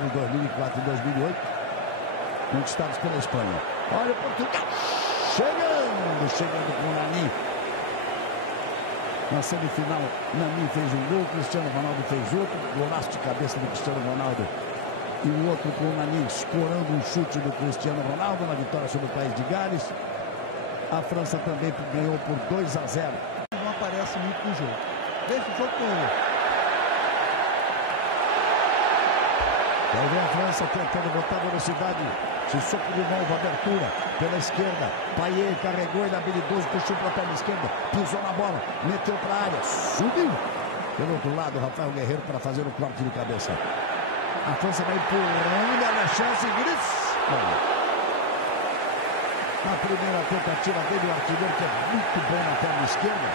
de 2004 e 2008, conquistados pela Espanha. Olha o Portugal chegando com o Nani. Na semifinal, Nani fez um gol, Cristiano Ronaldo fez outro, golaço de cabeça do Cristiano Ronaldo. E o outro com o Nani escorando um chute do Cristiano Ronaldo na vitória sobre o país de Gales. A França também ganhou por 2-0. Não aparece muito no jogo. Deixa o jogo com ele. Aí vem a França tentando botar velocidade. Sissoko de novo, abertura pela esquerda. Payet carregou, ele habilidoso, puxou para a perna esquerda. Pisou na bola, meteu para a área, subiu. Pelo outro lado, Rafael Guerreiro para fazer o corte de cabeça. A França vai empurrando, olha a chance, Griezmann. Na primeira tentativa dele, o artilheiro que é muito bom na perna esquerda.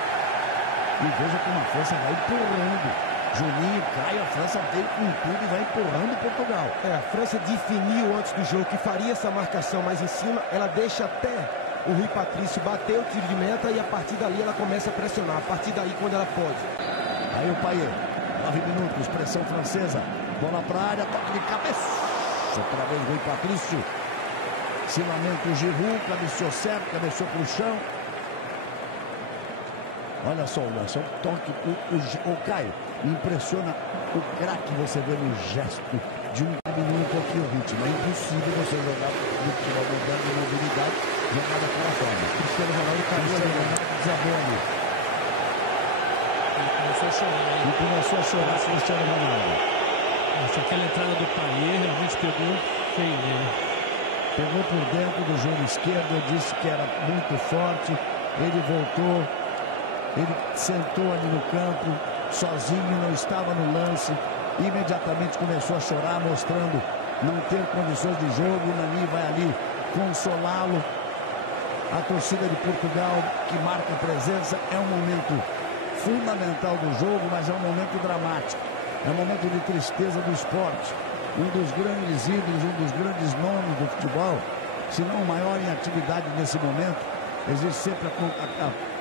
E veja como a França vai empurrando. Juninho, Caio, a França veio com tudo e vai empurrando Portugal. A França definiu antes do jogo que faria essa marcação mais em cima. Ela deixa até o Rui Patrício bater o tiro de meta e a partir dali ela começa a pressionar. A partir daí quando ela pode. Aí o Payet, 9 minutos, pressão francesa. Bola para a área, toque de cabeça. Outra vez Rui Patrício. Se lamenta o Giroud, cabeceou certo, cabeceou para o chão. Olha só o lance, o toque, o Caio, impressiona o craque, você vê no gesto de um caminho um pouquinho ritmo. É impossível você jogar no futebol moderno de mobilidade, jogar daquela forma. Cristiano Ronaldo desabou ali. Ele começou a chorar. Cristiano Ronaldo. Nossa, aquela entrada do Payet realmente pegou feio nele. Pegou por dentro do joelho esquerdo, eu disse que era muito forte, ele voltou. Ele sentou ali no campo, sozinho, não estava no lance. Imediatamente começou a chorar, mostrando não ter condições de jogo. O Nani vai ali consolá-lo. A torcida de Portugal, que marca presença, é um momento fundamental do jogo, mas é um momento dramático. É um momento de tristeza do esporte. Um dos grandes ídolos, um dos grandes nomes do futebol, se não o maior em atividade nesse momento. Existe sempre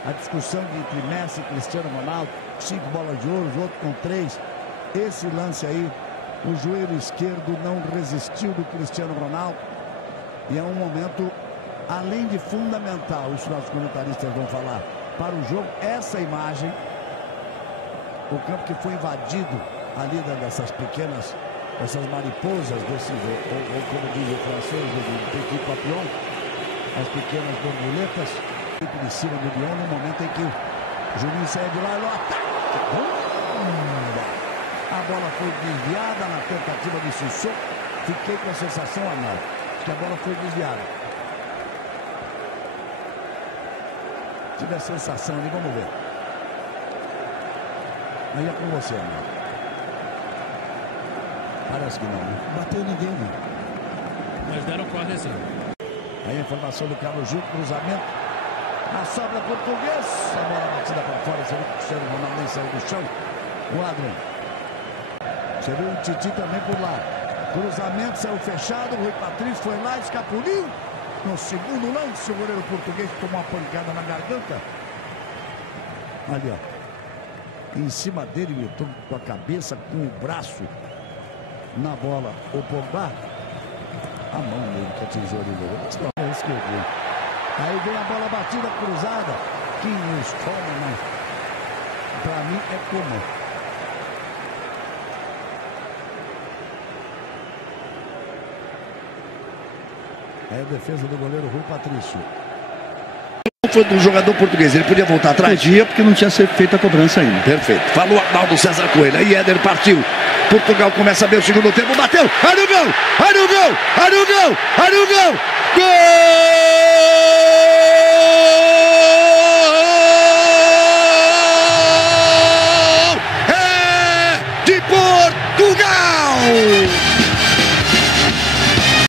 a discussão entre Messi e Cristiano Ronaldo, 5 bolas de ouro, os outros com 3. Esse lance aí, o joelho esquerdo não resistiu do Cristiano Ronaldo. E é um momento, além de fundamental, isso nossos comentaristas vão falar, para o jogo, essa imagem, o campo que foi invadido ali dessas pequenas, essas mariposas, desse, ou como diz o francês, do petit papillon, as pequenas borboletas, de cima do Lyon, no momento em que o Juninho saiu de lá e o ataque. A bola foi desviada na tentativa de Sissoko. Fiquei com a sensação, Arnaldo, que a bola foi desviada. Tive a sensação ali, vamos ver. Aí é com você, Arnaldo. Parece que não, né? Bateu ninguém, né? Mas deram corda assim. Aí a informação do Carlos Gil, cruzamento. A sobra português. A bola batida para fora. Você viu que o Cristiano Ronaldo nem saiu do chão. O Adriano. Você viu o Titi também por lá. Cruzamento, saiu fechado. O Rui Patrício foi lá, escapuliu. No segundo lance, o goleiro português tomou uma pancada na garganta. Ali, ó. Em cima dele, Milton, com a cabeça, com o braço na bola. O Pogba. A mão dele que atingiu ali. É isso que eu vi. Aí vem a bola batida, cruzada. Que escola, né? Pra mim é comum. É a defesa do goleiro Rui Patrício. Foi do jogador português, ele podia voltar atrás? Podia, porque não tinha sido feita a cobrança ainda. Perfeito. Falou Arnaldo César Coelho. Aí Éder partiu. Portugal começa a ver o segundo tempo. Bateu. Olha o gol! Olha o gol! Olha o gol! Olha o gol! Gol!